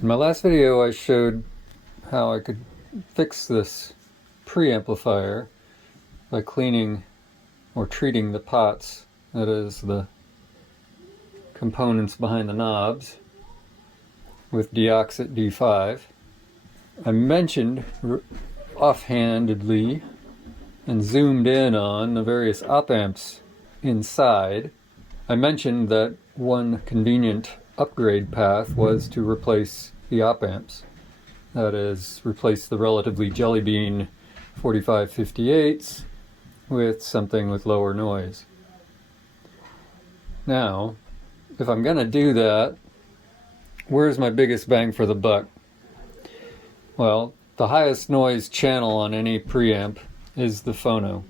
In my last video I showed how I could fix this pre-amplifier by cleaning or treating the pots, that is the components behind the knobs, with Deoxit D5. I mentioned offhandedly and zoomed in on the various op amps inside. I mentioned that one convenient upgrade path was to replace the op amps. That is, replace the relatively jellybean 4558s with something with lower noise. Now, if I'm going to do that, where's my biggest bang for the buck? Well, the highest noise channel on any preamp is the phono,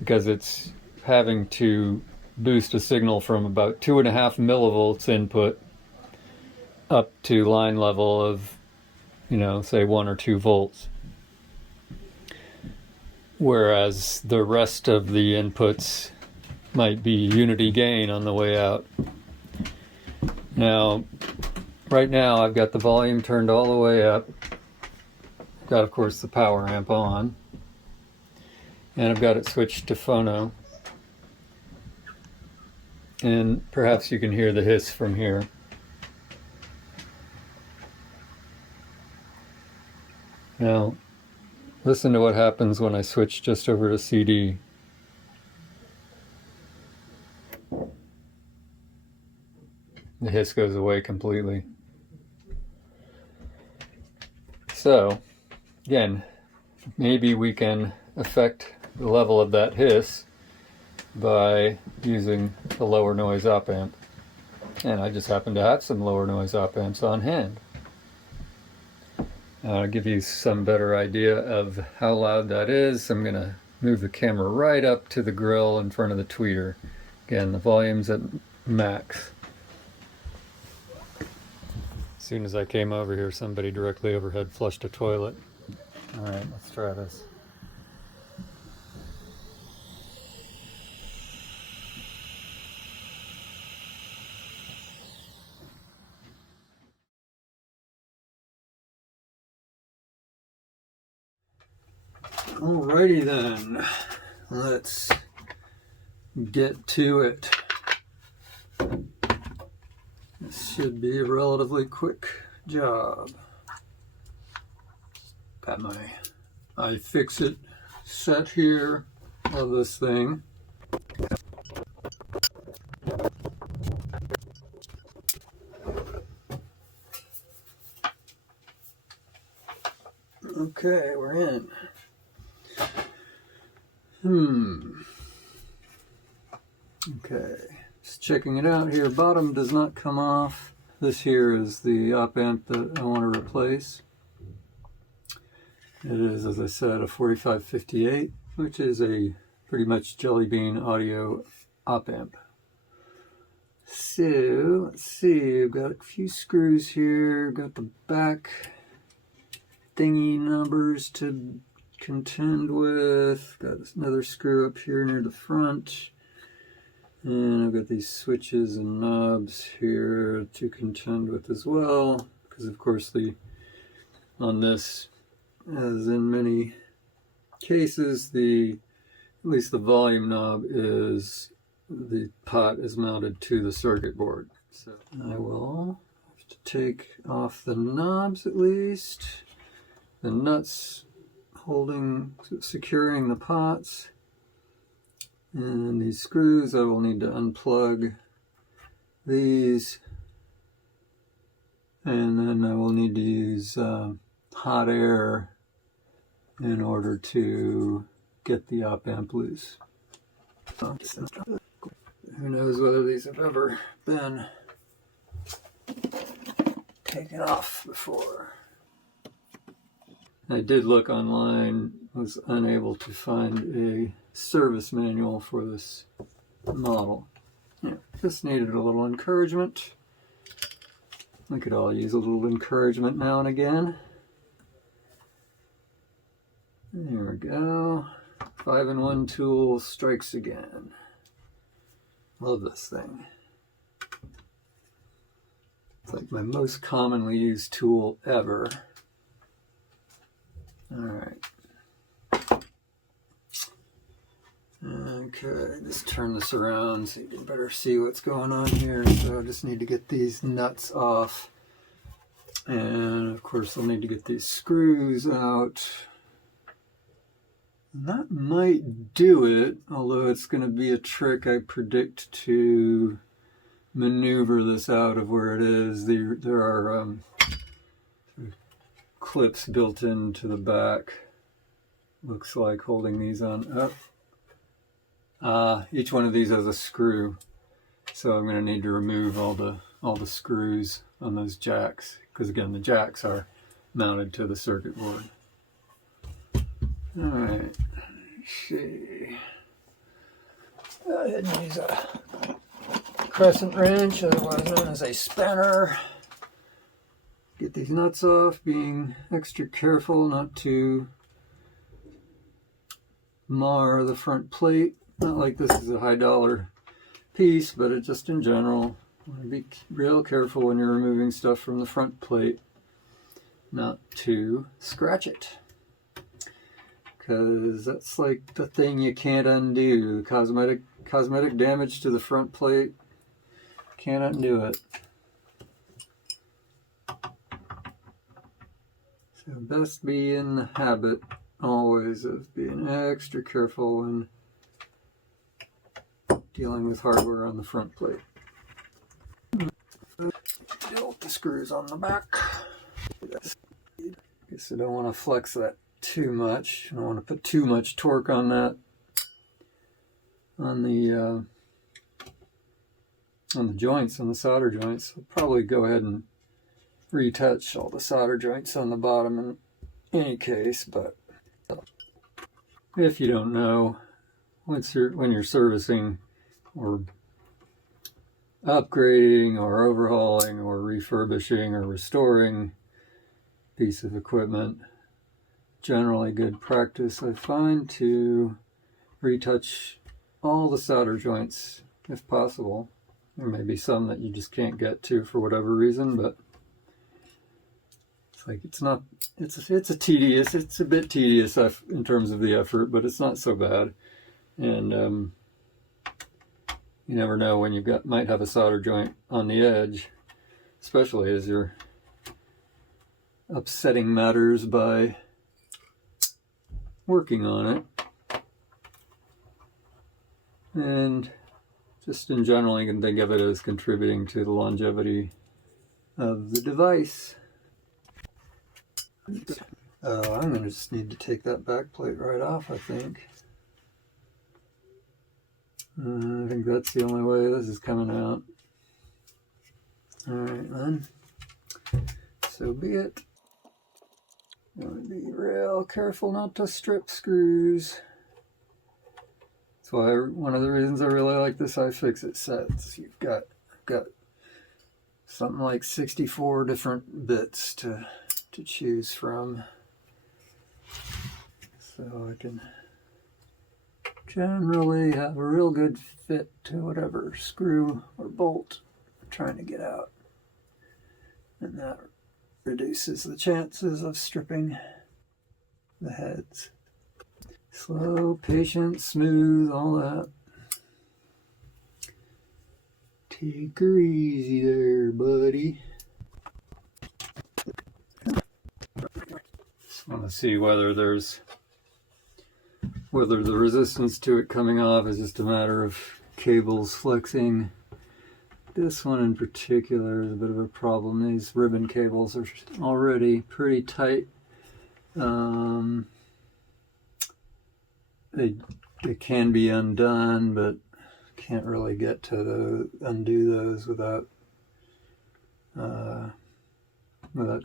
because it's having to boost a signal from about 2.5 millivolts input up to line level of, say 1 or 2 volts. Whereas the rest of the inputs might be unity gain on the way out. Now, right now I've got the volume turned all the way up. I've got, of course, the power amp on. And I've got it switched to phono. And perhaps you can hear the hiss from here. Now, listen to what happens when I switch just over to CD. The hiss goes away completely. So, again, maybe we can affect the level of that hiss by using the lower noise op amp. And I just happen to have some lower noise op amps on hand. I'll give you some better idea of how loud that is. I'm going to move the camera right up to the grill in front of the tweeter. Again, the volume's at max. As soon as I came over here, somebody directly overhead flushed a toilet. Alright, let's try this. Alrighty then, let's get to it. This should be a relatively quick job. Got my iFixit set here of this thing. Okay, we're in. Okay, just checking it out here. Bottom does not come off. This here is the op amp that I want to replace. It is, as I said, a 4558, which is a pretty much jellybean audio op amp. So, let's see, I've got a few screws here. Got the back thingy numbers to contend with. Got another screw up here near the front. And I've got these switches and knobs here to contend with as well. Because of course on this, as in many cases, at least the volume knob the pot is mounted to the circuit board. So I will have to take off the knobs at least. The nuts securing the pots, and these screws I will need to unplug these, and then I will need to use hot air in order to get the op amp loose. Who knows whether these have ever been taken off before. I did look online, was unable to find a service manual for this model. Yeah, just needed a little encouragement. We could all use a little encouragement now and again. There we go. 5-in-1 tool strikes again. Love this thing. like my most commonly used tool ever. All right. Okay, just turn this around so you can better see what's going on here. So I just need to get these nuts off. And of course I'll need to get these screws out. And that might do it, although it's going to be a trick I predict to maneuver this out of where it is. There are clips built into the back, looks like, holding these on up. Each one of these has a screw, so I'm going to need to remove all the screws on those jacks, because again the jacks are mounted to the circuit board. Alright, let's see. Go ahead and use a crescent wrench, otherwise known as a spanner. Get these nuts off, being extra careful not to mar the front plate. Not like this is a high dollar piece, but it just in general, want to be real careful when you're removing stuff from the front plate not to scratch it, because that's like the thing you can't undo. The cosmetic damage to the front plate, can't undo it. So best be in the habit always of being extra careful when dealing with hardware on the front plate. Tilt the screws on the back. Guess I don't want to flex that too much. I don't want to put too much torque on that, on the joints, on the solder joints. I'll probably go ahead and retouch all the solder joints on the bottom in any case, but if you don't know, when you're servicing or upgrading or overhauling or refurbishing or restoring a piece of equipment, generally good practice I find to retouch all the solder joints if possible. There may be some that you just can't get to for whatever reason, but it's like it's a bit tedious in terms of the effort, but it's not so bad. And you never know when you might have a solder joint on the edge, especially as you're upsetting matters by working on it. And just in general, you can think of it as contributing to the longevity of the device. I'm going to just need to take that back plate right off, I think. I think that's the only way this is coming out. Alright then, so be it. I'm going to be real careful not to strip screws. That's why one of the reasons I really like this iFixit set. You've got something like 64 different bits to choose from. So I can generally have a real good fit to whatever screw or bolt I'm trying to get out. And that reduces the chances of stripping the heads. Slow, patient, smooth, all that. Take her easy there, buddy. Just want to see whether the resistance to it coming off is just a matter of cables flexing. This one in particular is a bit of a problem. These ribbon cables are already pretty tight. They can be undone, but can't really get to undo those without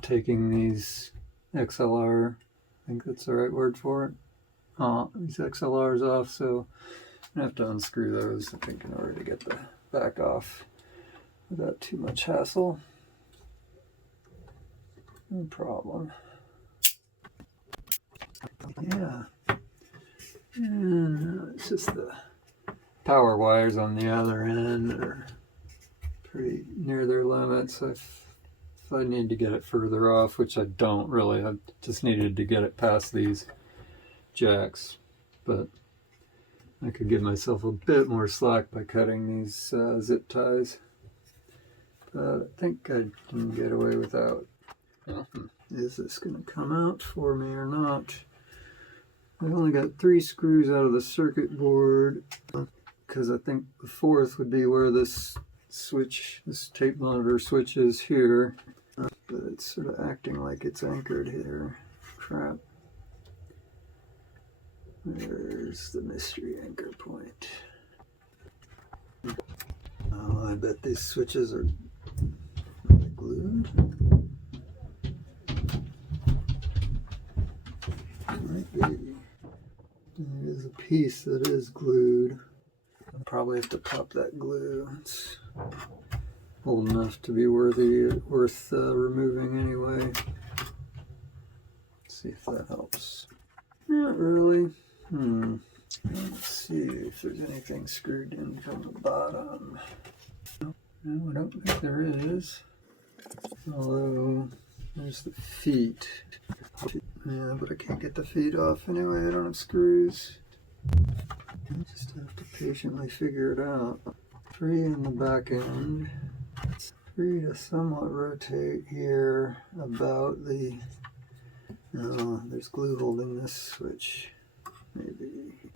taking these XLR, I think that's the right word for it, these XLRs off. So I have to unscrew those, I think, in order to get the back off without too much hassle. No problem. Yeah. And it's just the power wires on the other end that are pretty near their limits. I've if I need to get it further off, which I don't really. I just needed to get it past these jacks. But I could give myself a bit more slack by cutting these zip ties. But I think I can get away without. Is this going to come out for me or not? I've only got 3 screws out of the circuit board, because I think the 4th would be where this switch, this tape monitor switch is here. But it's sort of acting like it's anchored here. Crap. There's the mystery anchor point. Oh, I bet these switches are glued. Might be. There is a piece that is glued. I'll probably have to pop that glue. It's old enough to be worth removing anyway. Let's see if that helps. Not really. Let's see if there's anything screwed in from the bottom. No, I don't think there is. Although there's the feet. Yeah, but I can't get the feet off anyway. I don't have screws. Just have to patiently figure it out. 3 in the back end. 3 to somewhat rotate here about the. Oh, there's glue holding this switch. Maybe.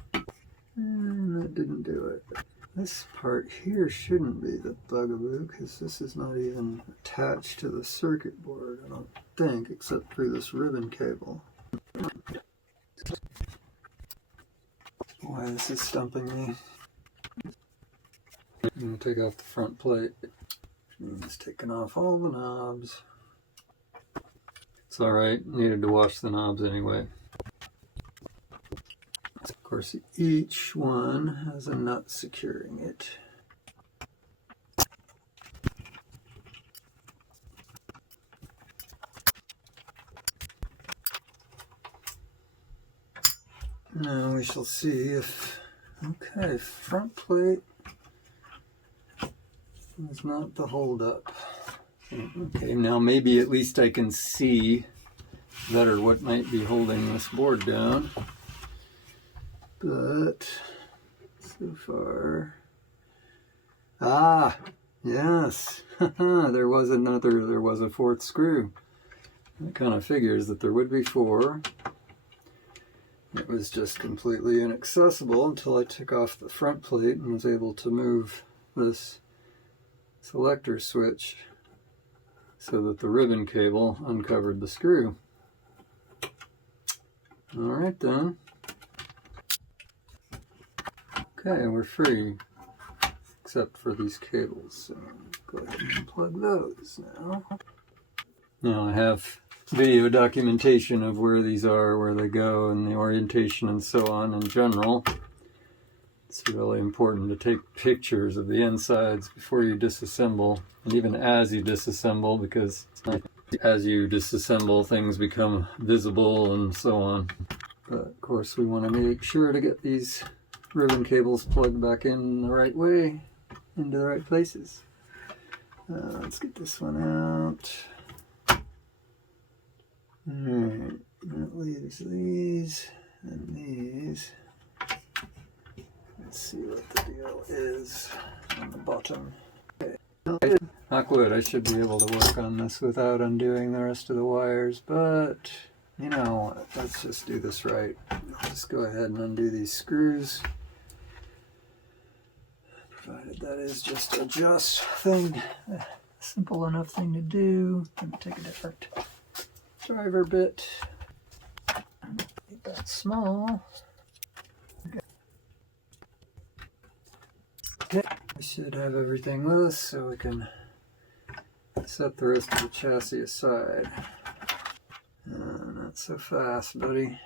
And that didn't do it. This part here shouldn't be the bugaboo, because this is not even attached to the circuit board, I don't think, except through this ribbon cable. Why this is stumping me. I'm going to take off the front plate. Which means taking off all the knobs. It's alright, needed to wash the knobs anyway. Of course, each one has a nut securing it. Now we shall see if, okay, front plate is not the holdup. Okay, now maybe at least I can see better what might be holding this board down. But so far, yes, there was a 4th screw. It kind of figures that there would be 4. It was just completely inaccessible until I took off the front plate and was able to move this selector switch so that the ribbon cable uncovered the screw. All right then. Okay, we're free, except for these cables, so go ahead and unplug those now. Now I have video documentation of where these are, where they go, and the orientation and so on in general. It's really important to take pictures of the insides before you disassemble, and even as you disassemble, because as you disassemble things become visible and so on. But of course we want to make sure to get these ribbon cables plugged back in the right way, into the right places. Let's get this one out. Alright, that leaves these and these. Let's see what the deal is on the bottom. Okay. Knock wood, I should be able to work on this without undoing the rest of the wires, but you know, let's just do this right. I'll just go ahead and undo these screws. Provided that is just a just thing, a simple enough thing to do. I'm going to take a different driver bit. Keep that small. Okay, we should have everything with us so we can set the rest of the chassis aside. Not so fast, buddy.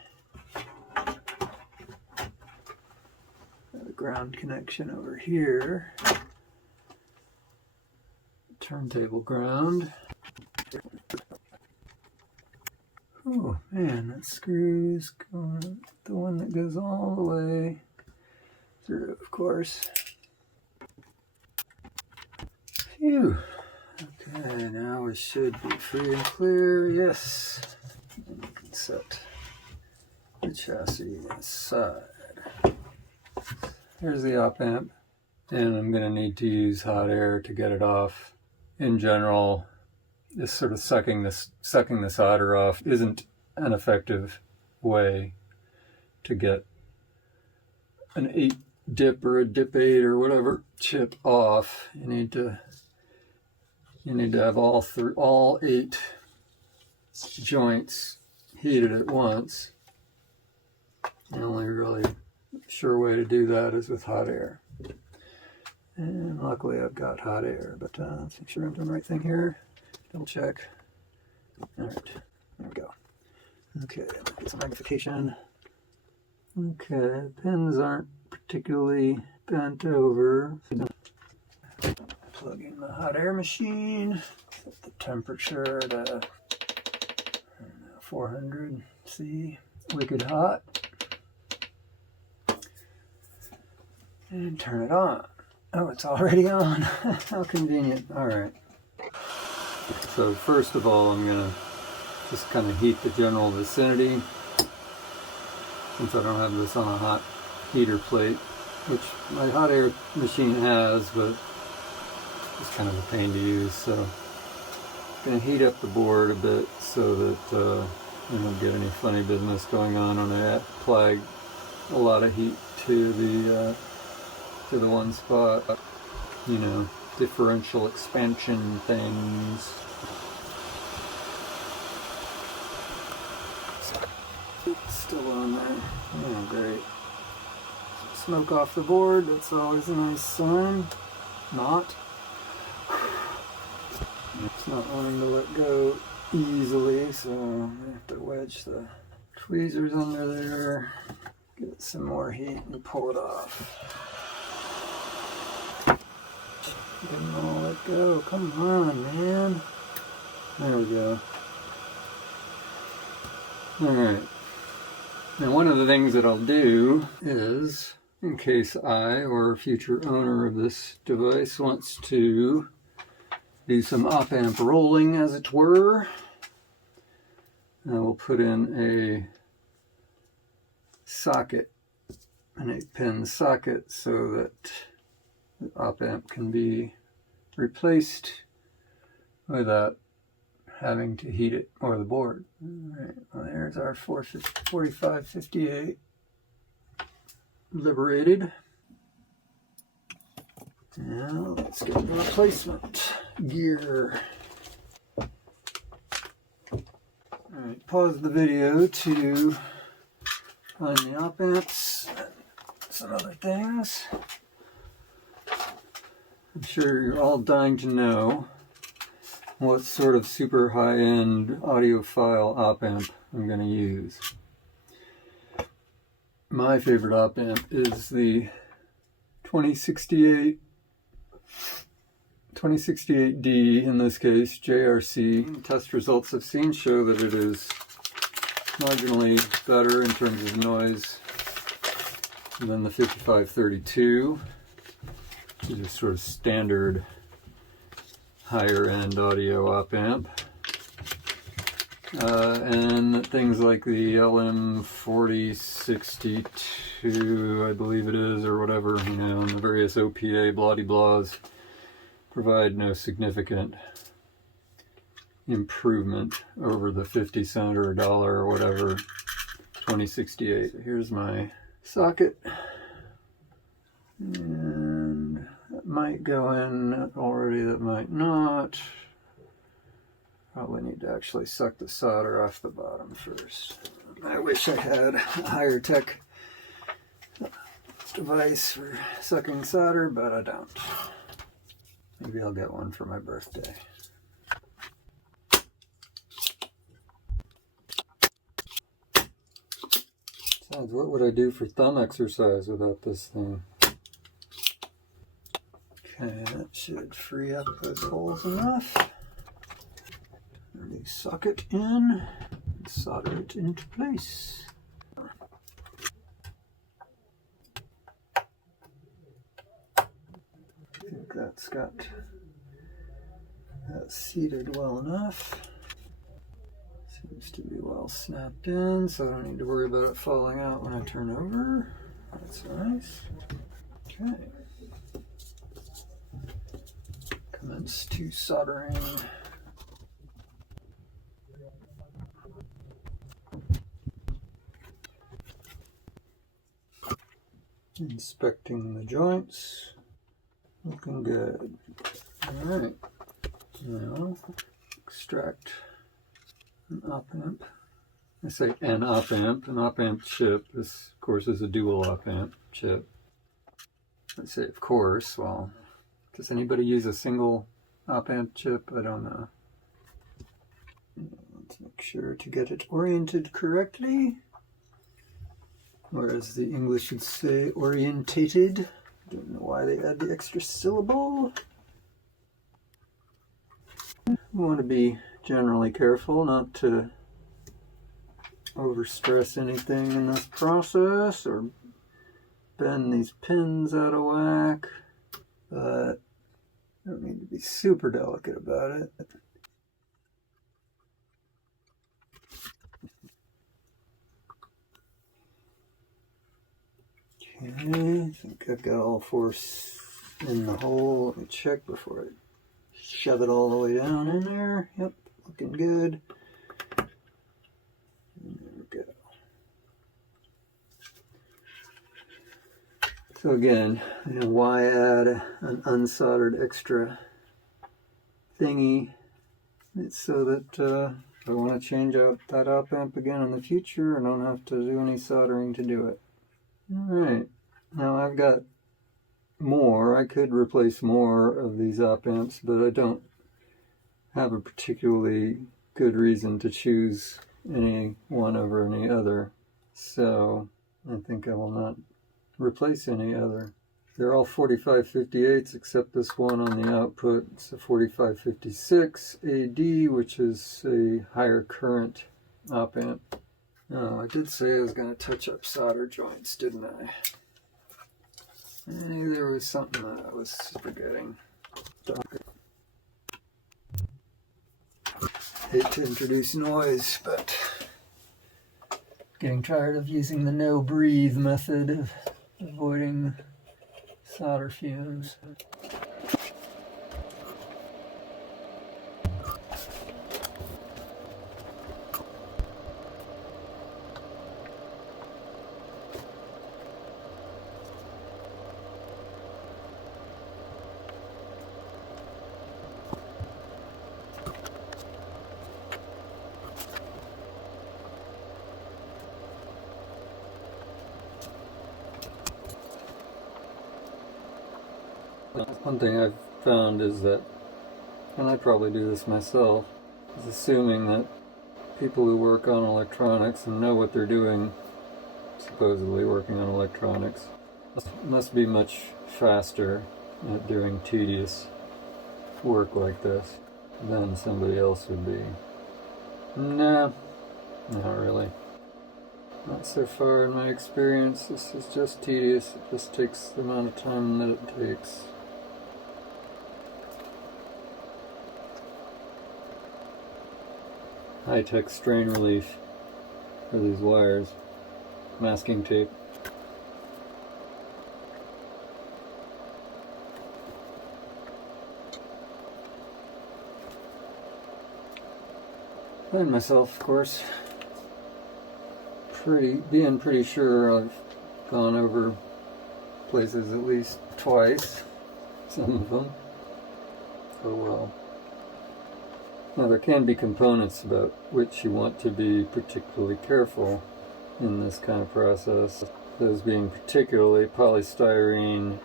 Ground connection over here. Turntable ground. Oh man, that screw is going, the one that goes all the way through, of course. Phew. Okay, now we should be free and clear. Yes. And we can set the chassis aside. Here's the op amp, and I'm going to need to use hot air to get it off. In general, this sort of sucking the solder off isn't an effective way to get an 8 dip or a dip 8 or whatever chip off. You need to have all 8 joints heated at once. The only really sure way to do that is with hot air. And luckily I've got hot air, but let's make sure I'm doing the right thing here. Double check. All right, there we go. Okay, get some magnification. Okay, pins aren't particularly bent over. Plug in the hot air machine. Set the temperature to 400 C, wicked hot. And turn it on. Oh, it's already on. How convenient. All right. So first of all, I'm going to just kind of heat the general vicinity, since I don't have this on a hot heater plate, which my hot air machine has, but it's kind of a pain to use. So I'm going to heat up the board a bit so that I don't get any funny business going on when I apply a lot of heat to the one spot. You know, differential expansion things. Still on there. Oh, great. Smoke off the board, that's always a nice sign. Not. It's not wanting to let go easily, so I have to wedge the tweezers under there, give it some more heat, and pull it off. Didn't want to let go. Come on, man. There we go. Alright. Now, one of the things that I'll do is, in case I or a future owner of this device wants to do some op amp rolling, as it were, I will put in a socket, an 8-pin socket, so that the op amp can be replaced without having to heat it or the board. Alright, well, there's our 4558 liberated. Now let's get the replacement gear. Alright, pause the video to find the op amps and some other things. I'm sure you're all dying to know what sort of super high-end audiophile op amp I'm going to use. My favorite op amp is the 2068D, in this case, JRC. Test results I've seen show that it is marginally better in terms of noise than the 5532. These are sort of standard higher end audio op amp. And things like the LM4062, I believe it is, or whatever, you know, and the various OPA bloody-blahs provide no significant improvement over the 50 cent or $1 or whatever 2068. Here's my socket. And that might go in already, that might not. Probably need to actually suck the solder off the bottom first. I wish I had a higher tech device for sucking solder, but I don't. Maybe I'll get one for my birthday. Besides, what would I do for thumb exercise without this thing? Okay, that should free up those holes enough. Really suck it in and solder it into place. I think that's got That's seated well enough. Seems to be well snapped in, so I don't need to worry about it falling out when I turn over. That's nice. Okay. Commence to soldering. Inspecting the joints. Looking good. Alright. Now, extract an op-amp. I say an op-amp chip. This, of course, is a dual op-amp chip. I say, of course, well, does anybody use a single op-amp chip? I don't know. Let's make sure to get it oriented correctly. Or as the English would say, orientated. Don't know why they add the extra syllable. We want to be generally careful not to overstress anything in this process or bend these pins out of whack, but don't need to be super delicate about it. Okay, I think I've got all four in the hole. Let me check before I shove it all the way down in there. Yep, looking good. And there we go. So again, why add an unsoldered extra thingy? It's so that if I want to change out that op-amp again in the future, I don't have to do any soldering to do it. Alright, now I've got more. I could replace more of these op-amps, but I don't have a particularly good reason to choose any one over any other. So I think I will not replace any other. They're all 4558s except this one on the output. It's a 4556 AD, which is a higher current op-amp. Oh, I did say I was going to touch up solder joints, didn't I? There was something that I was forgetting. Hate to introduce noise, but getting tired of using the no breathe method of avoiding solder fumes. One thing I've found is that, and I probably do this myself, is assuming that people who work on electronics and know what they're doing, supposedly working on electronics, must be much faster at doing tedious work like this than somebody else would be. Nah, not really. Not so far in my experience. This is just tedious. It just takes the amount of time that it takes. High-tech strain relief for these wires. Masking tape. And myself, of course, being pretty sure I've gone over places at least twice, some of them. Oh well. Now there can be components about which you want to be particularly careful in this kind of process. Those being particularly polystyrene,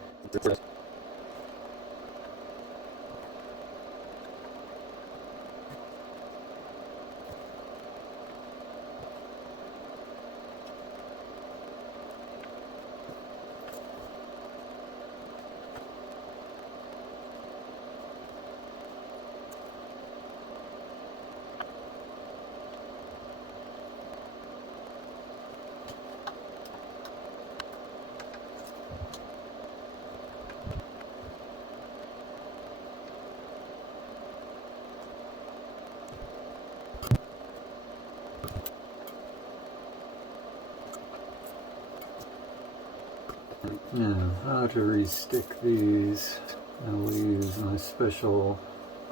Now, how to re-stick these. I will use my special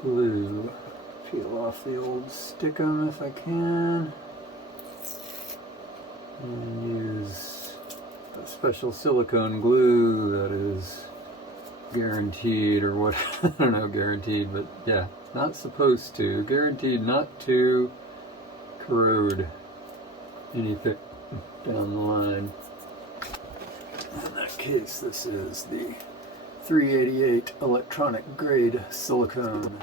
glue. Peel off the old stickum if I can. And use a special silicone glue that is guaranteed, or what, I don't know, guaranteed, but yeah, not supposed to. Guaranteed not to corrode anything down the line. In that case, this is the 388 electronic grade silicone.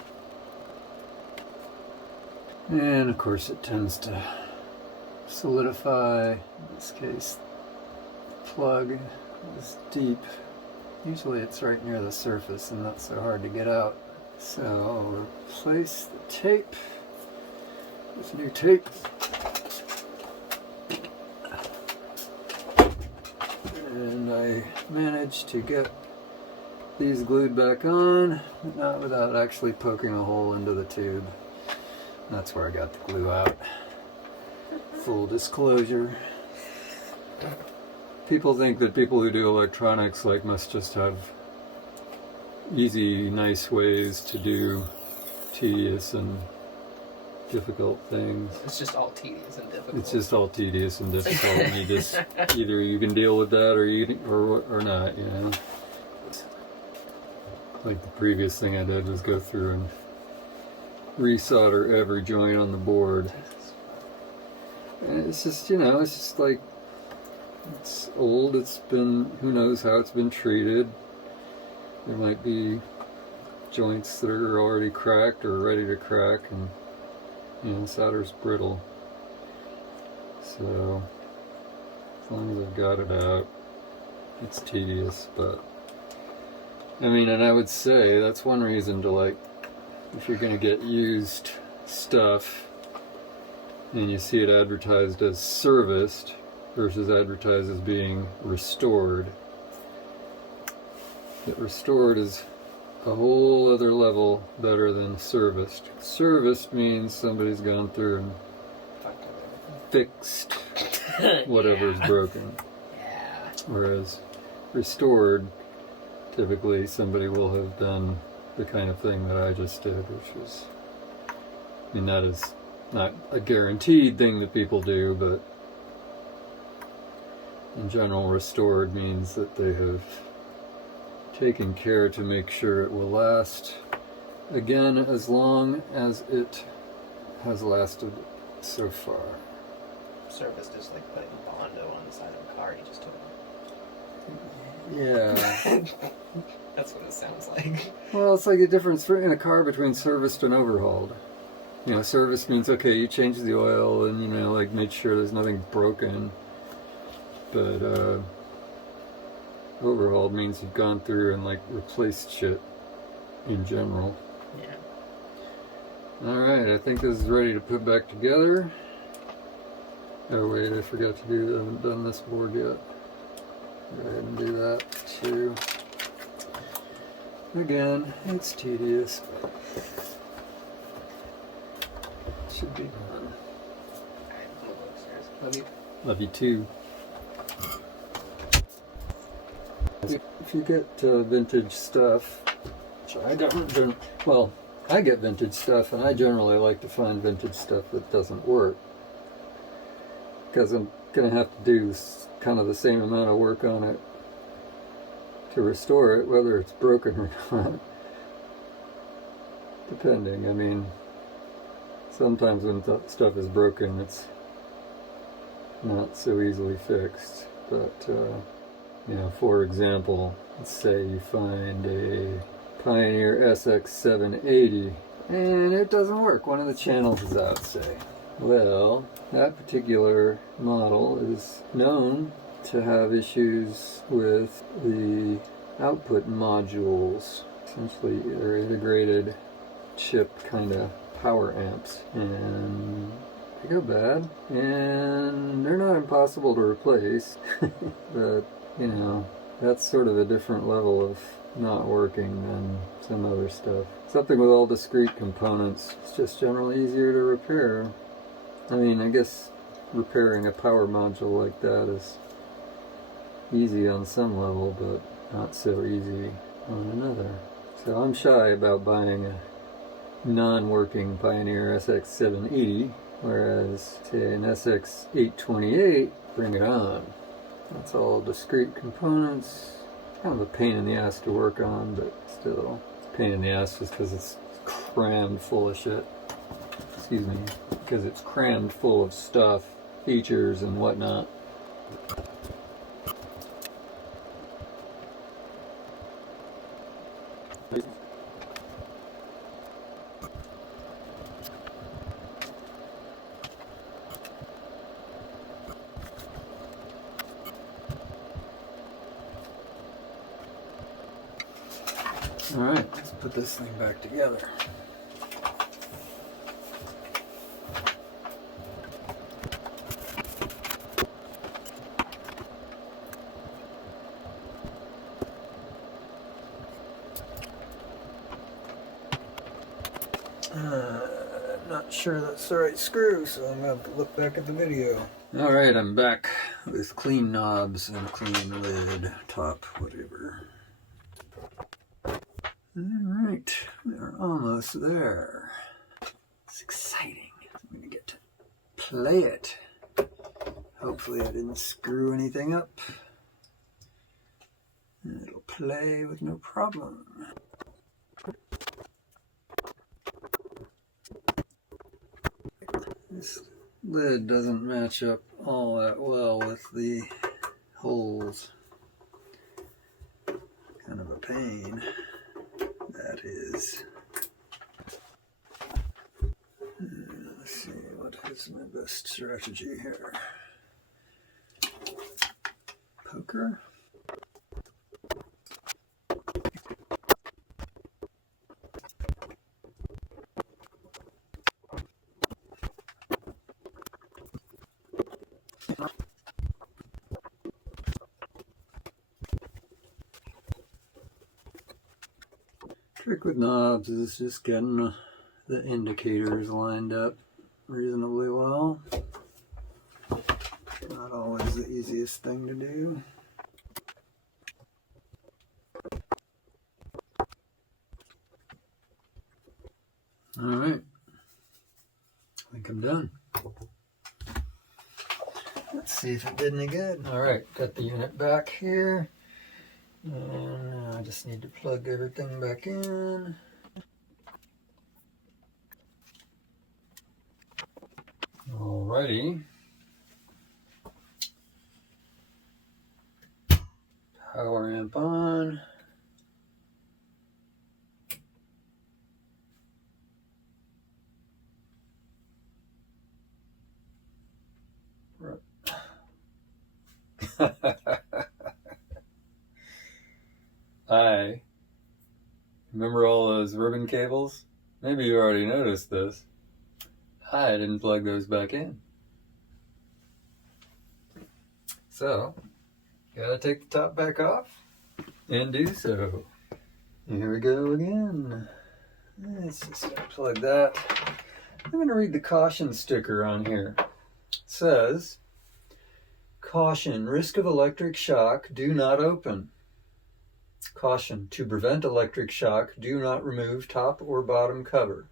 And of course it tends to solidify. In this case, the plug is deep. Usually it's right near the surface and not so hard to get out. So I'll replace the tape with new tape. And I managed to get these glued back on, but not without actually poking a hole into the tube. That's where I got the glue out. Full disclosure. People think that people who do electronics must just have easy, nice ways to do tedious and difficult things. It's just all tedious and difficult. It's just all tedious and difficult. And you just either you can deal with that or not, you know. Like the previous thing I did was go through and resolder every joint on the board. And it's just, you know, it's just like, it's old, it's been, who knows how it's been treated. There might be joints that are already cracked or ready to crack, and you know, solder's brittle. So as long as I've got it out, it's tedious, but I mean, and I would say that's one reason to, like, if you're gonna get used stuff and you see it advertised as serviced versus advertised as being restored, that restored is a whole other level better than serviced. Serviced means somebody's gone through and fixed whatever's broken. Yeah. Whereas restored, typically somebody will have done the kind of thing that I just did, which was, I mean, that is not a guaranteed thing that people do, but in general, restored means that they have taken care to make sure it will last, again, as long as it has lasted so far. Serviced is like putting Bondo on the side of a car you just took. Yeah. That's what it sounds like. Well, it's like the difference in a car between serviced and overhauled. You know, service means, okay, you change the oil and, you know, like, make sure there's nothing broken. But overhauled means you've gone through and, like, replaced shit in general. Yeah. Alright, I think this is ready to put back together. Oh wait, I forgot to do, I haven't done this board yet. Go ahead and do that too. Again, it's tedious, but it should be done. Alright, I'll go upstairs. Love you. Love you too. If you get vintage stuff, which I don't, well, I get vintage stuff, and I generally like to find vintage stuff that doesn't work, because I'm going to have to do kind of the same amount of work on it to restore it, whether it's broken or not. Depending. I mean, sometimes when stuff is broken, it's not so easily fixed. But, you know, for example, let's say you find a Pioneer SX780 and it doesn't work. One of the channels is out, say. Well, that particular model is known to have issues with the output modules. Essentially, they're integrated chip kind of power amps, and they go bad, and they're not impossible to replace, but, you know, that's sort of a different level of not working than some other stuff. Something with all discrete components, it's just generally easier to repair. I mean, I guess repairing a power module like that is easy on some level, but not so easy on another. So I'm shy about buying a non-working Pioneer SX780, whereas say an SX828, bring it on. That's all discrete components. Kind of a pain in the ass to work on, but still, it's a pain in the ass just because it's crammed full of shit. Excuse me, because it's crammed full of stuff, features, and whatnot. Alright, let's put this thing back together. I'm not sure that's the right screw, so I'm going to have to look back at the video. Alright, I'm back with clean knobs and a clean lid, top, whatever. Alright, we're almost there. It's exciting. I'm going to get to play it. Hopefully I didn't screw anything up. It'll play with no problem. This lid doesn't match up all that well with the holes. Kind of a pain. That is. Let's see, what is my best strategy here? Poker? Trick with knobs is just getting the indicators lined up reasonably well. Not always the easiest thing to do. Alright, I think I'm done. Let's see if it did any good. Alright, got the unit back here. And I just need to plug everything back in. Alrighty. Power amp on. I remember all those ribbon cables? Maybe you already noticed this. I didn't plug those back in. So, gotta take the top back off and do so. Here we go again. Let's just unplug that. I'm going to read the caution sticker on here. It says, caution, risk of electric shock, do not open. Caution, to prevent electric shock, do not remove top or bottom cover.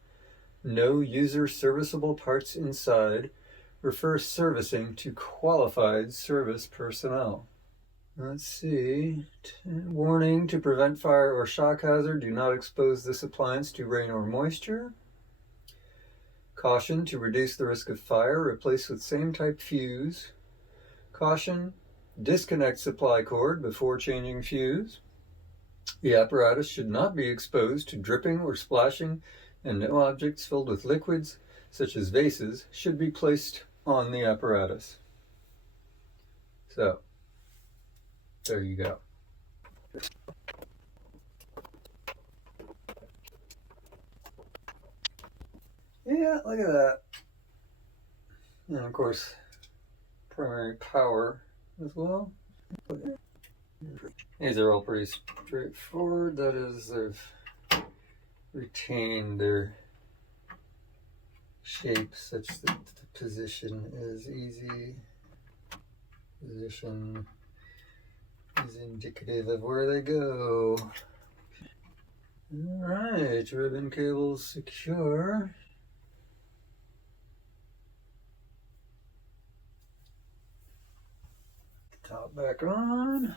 No user serviceable parts inside. Refer servicing to qualified service personnel. Let's see. Warning, to prevent fire or shock hazard, do not expose this appliance to rain or moisture. Caution, to reduce the risk of fire, replace with same type fuse. Caution, disconnect supply cord before changing fuse. The apparatus should not be exposed to dripping or splashing, and no objects filled with liquids, such as vases, should be placed on the apparatus. So, there you go. Yeah, look at that. And of course, primary power as well. These are all pretty straightforward. That is, they've retained their shape such that the position is easy. Position is indicative of where they go. Alright, ribbon cables secure. Top back on.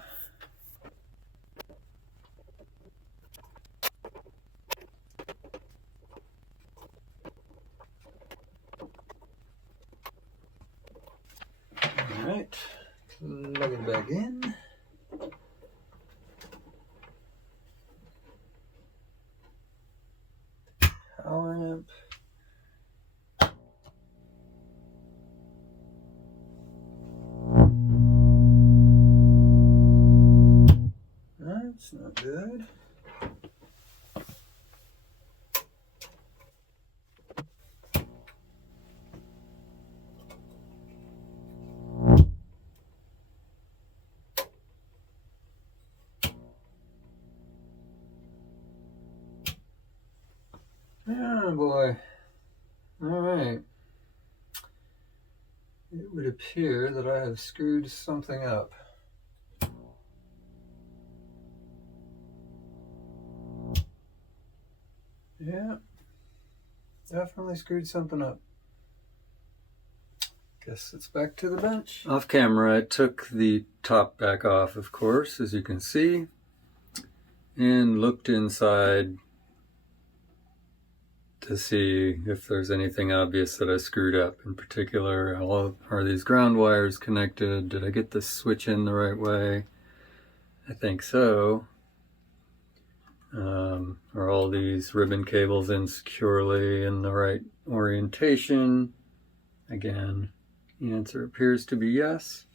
Alright, plug it back in. Power amp. That's not good. Oh boy. Alright. It would appear that I have screwed something up. Yeah, definitely screwed something up. Guess it's back to the bench. Off camera, I took the top back off, of course, as you can see, and looked inside to see if there's anything obvious that I screwed up. In particular, are these ground wires connected? Did I get the switch in the right way? I think so. Are all these ribbon cables in securely in the right orientation? Again, the answer appears to be yes.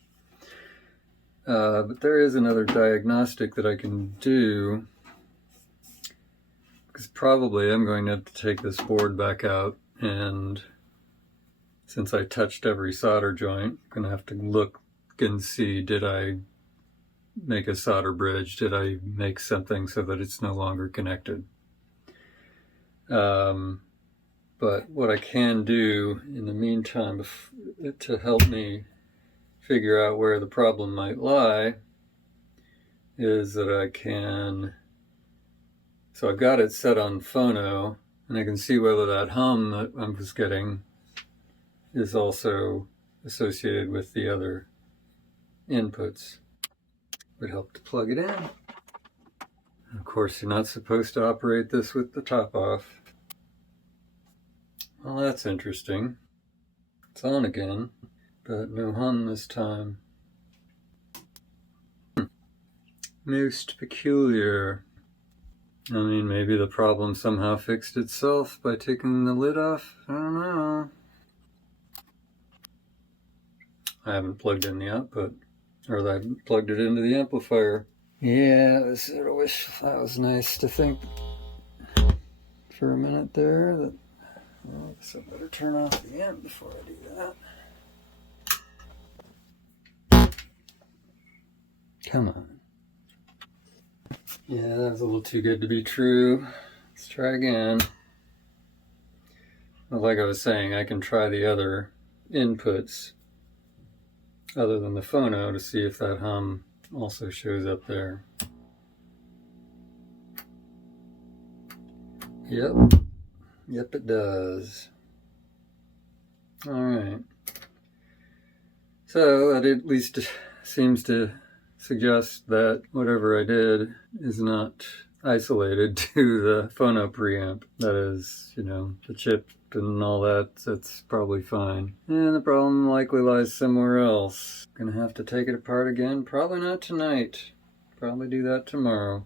But there is another diagnostic that I can do, because probably I'm going to have to take this board back out, and since I touched every solder joint, I'm going to have to look and see, did I make a solder bridge? Did I make something so that it's no longer connected? But what I can do in the meantime to help me figure out where the problem might lie is that I can, so I've got it set on phono, and I can see whether that hum that I was getting is also associated with the other inputs. Would help to plug it in. And of course, you're not supposed to operate this with the top off. Well, that's interesting. It's on again, but no hum this time. Most peculiar. I mean, maybe the problem somehow fixed itself by taking the lid off. I don't know. I haven't plugged in the output, or I plugged it into the amplifier. Yeah, I sort of wish that was nice to think for a minute there. That, well, I guess I better turn off the amp before I do that. Come on. Yeah, that was a little too good to be true. Let's try again. Well, like I was saying, I can try the other inputs other than the phono to see if that hum also shows up there. Yep, it does. All right. So that at least seems to suggest that whatever I did is not isolated to the Phono Preamp. That is, you know, the chip and all that, that's probably fine. And the problem likely lies somewhere else. Gonna have to take it apart again. Probably not tonight. Probably do that tomorrow.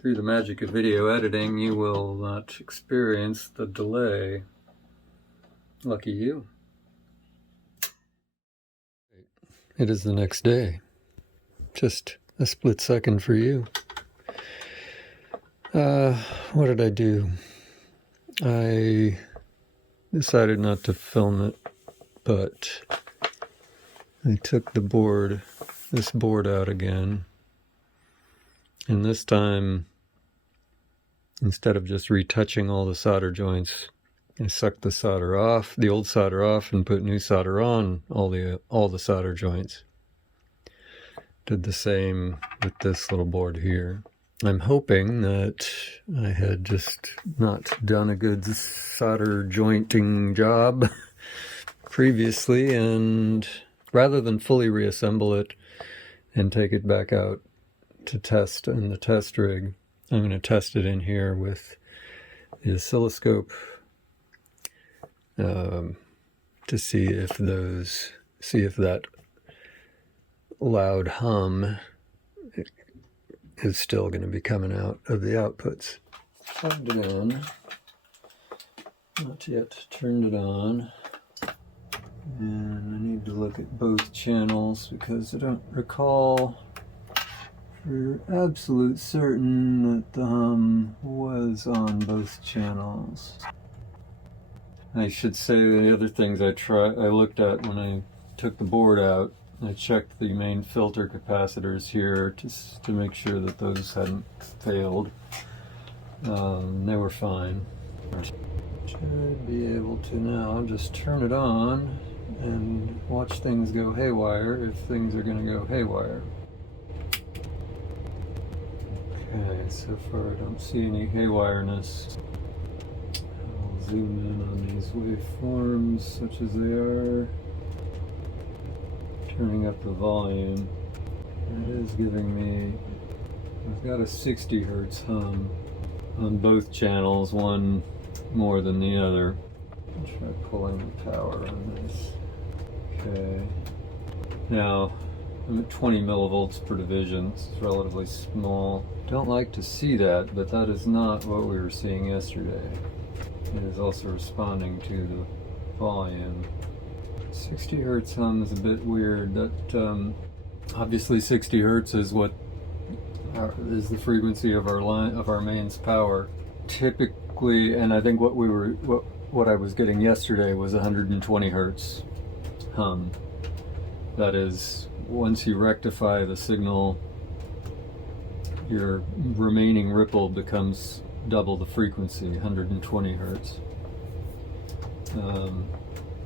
Through the magic of video editing, you will not experience the delay. Lucky you. It is the next day. Just a split second for you. What did I do? I decided not to film it, but I took this board out again. And this time, instead of just retouching all the solder joints, I sucked the solder off, the old solder off, and put new solder on all the solder joints. Did the same with this little board here. I'm hoping that I had just not done a good solder jointing job previously, and rather than fully reassemble it and take it back out to test in the test rig, I'm going to test it in here with the oscilloscope to see if that loud hum is still going to be coming out of the outputs. Plugged it in, not yet turned it on, and I need to look at both channels because I don't recall for absolute certain that the hum was on both channels. I should say the other things I looked at when I took the board out. I checked the main filter capacitors here to make sure that those hadn't failed. They were fine. Should be able to now just turn it on and watch things go haywire if things are going to go haywire. Okay, so far I don't see any haywireness. I'll zoom in on these waveforms such as they are. Turning up the volume. It is giving me, I've got a 60 hertz hum on both channels, one more than the other. I'll try pulling the power on this. Okay. Now, I'm at 20 millivolts per division. It's relatively small. Don't like to see that, but that is not what we were seeing yesterday. It is also responding to the volume. 60 hertz hum is a bit weird. That obviously 60 hertz is what is the frequency of our mains power. Typically, and I think what I was getting yesterday was 120 hertz hum. That is, once you rectify the signal, your remaining ripple becomes double the frequency, 120 hertz.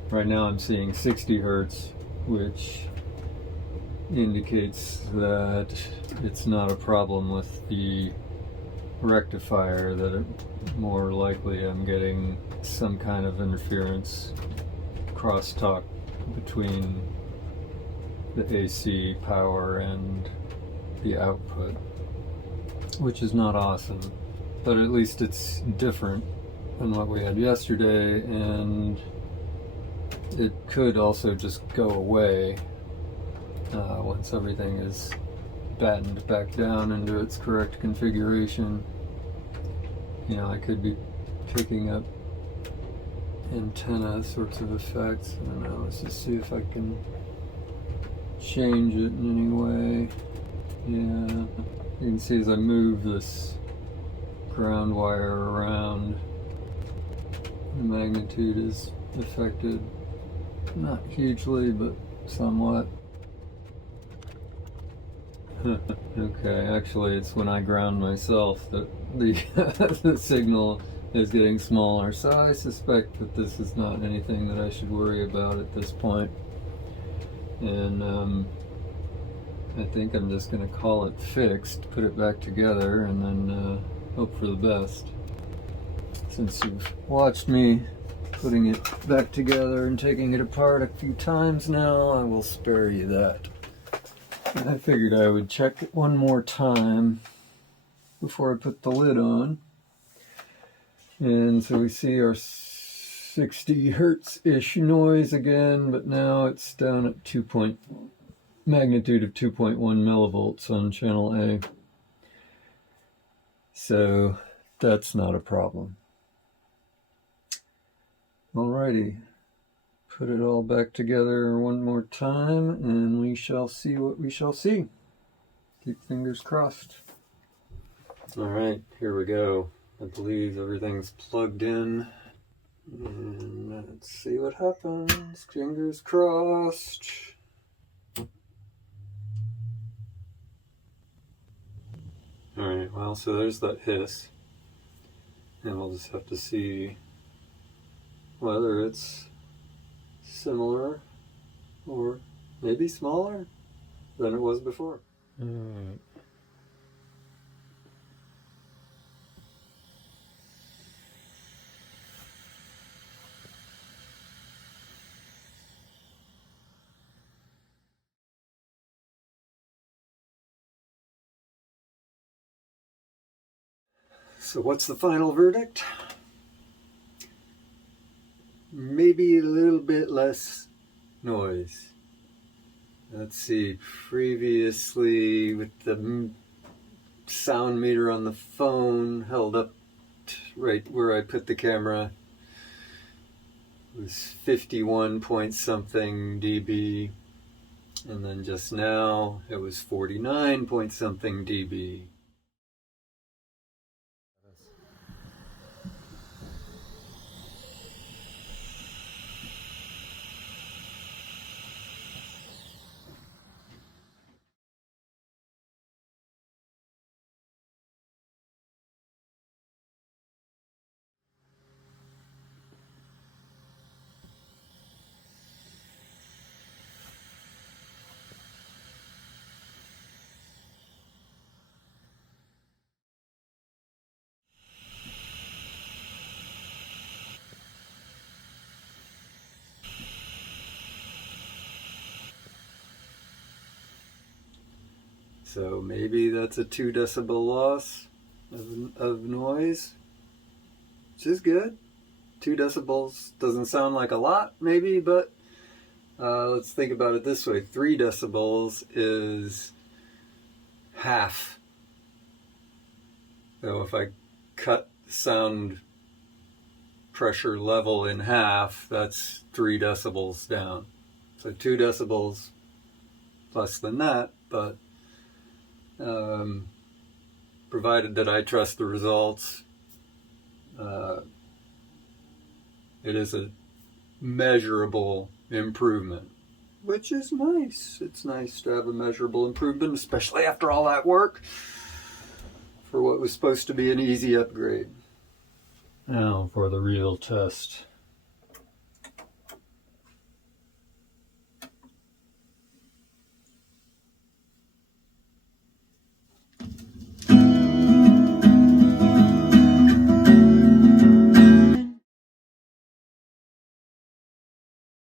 Right now I'm seeing 60 hertz, which indicates that it's not a problem with the rectifier, that more likely I'm getting some kind of interference, crosstalk between the AC power and the output, which is not awesome, but at least it's different than what we had yesterday, and it could also just go away once everything is battened back down into its correct configuration. You know, I could be picking up antenna sorts of effects. I don't know, let's just see if I can change it in any way. Yeah, you can see as I move this ground wire around, the magnitude is affected. Not hugely, but somewhat. Okay, actually it's when I ground myself that the signal is getting smaller, so I suspect that this is not anything that I should worry about at this point. And I think I'm just going to call it fixed, put it back together, and then hope for the best. Since you've watched me putting it back together and taking it apart a few times now, I will spare you that. And I figured I would check it one more time before I put the lid on. And so we see our 60 hertz-ish noise again, but now it's down at magnitude of 2.1 millivolts on channel A. So that's not a problem. Alrighty, put it all back together one more time and we shall see what we shall see. Keep fingers crossed. Alright, here we go. I believe everything's plugged in. And let's see what happens. Fingers crossed. Alright, well, so there's that hiss. And we'll just have to see whether it's similar or maybe smaller than it was before. Alright. So what's the final verdict? Maybe a little bit less noise. Let's see, previously with the sound meter on the phone held up right where I put the camera, it was 51 point something dB, and then just now it was 49 point something dB. So maybe that's a 2 decibel loss of noise, which is good. 2 decibels doesn't sound like a lot, maybe, but let's think about it this way. 3 decibels is half. So if I cut sound pressure level in half, that's 3 decibels down. So 2 decibels less than that, but provided that I trust the results, it is a measurable improvement, which is nice. It's nice to have a measurable improvement, especially after all that work for what was supposed to be an easy upgrade. Now for the real test.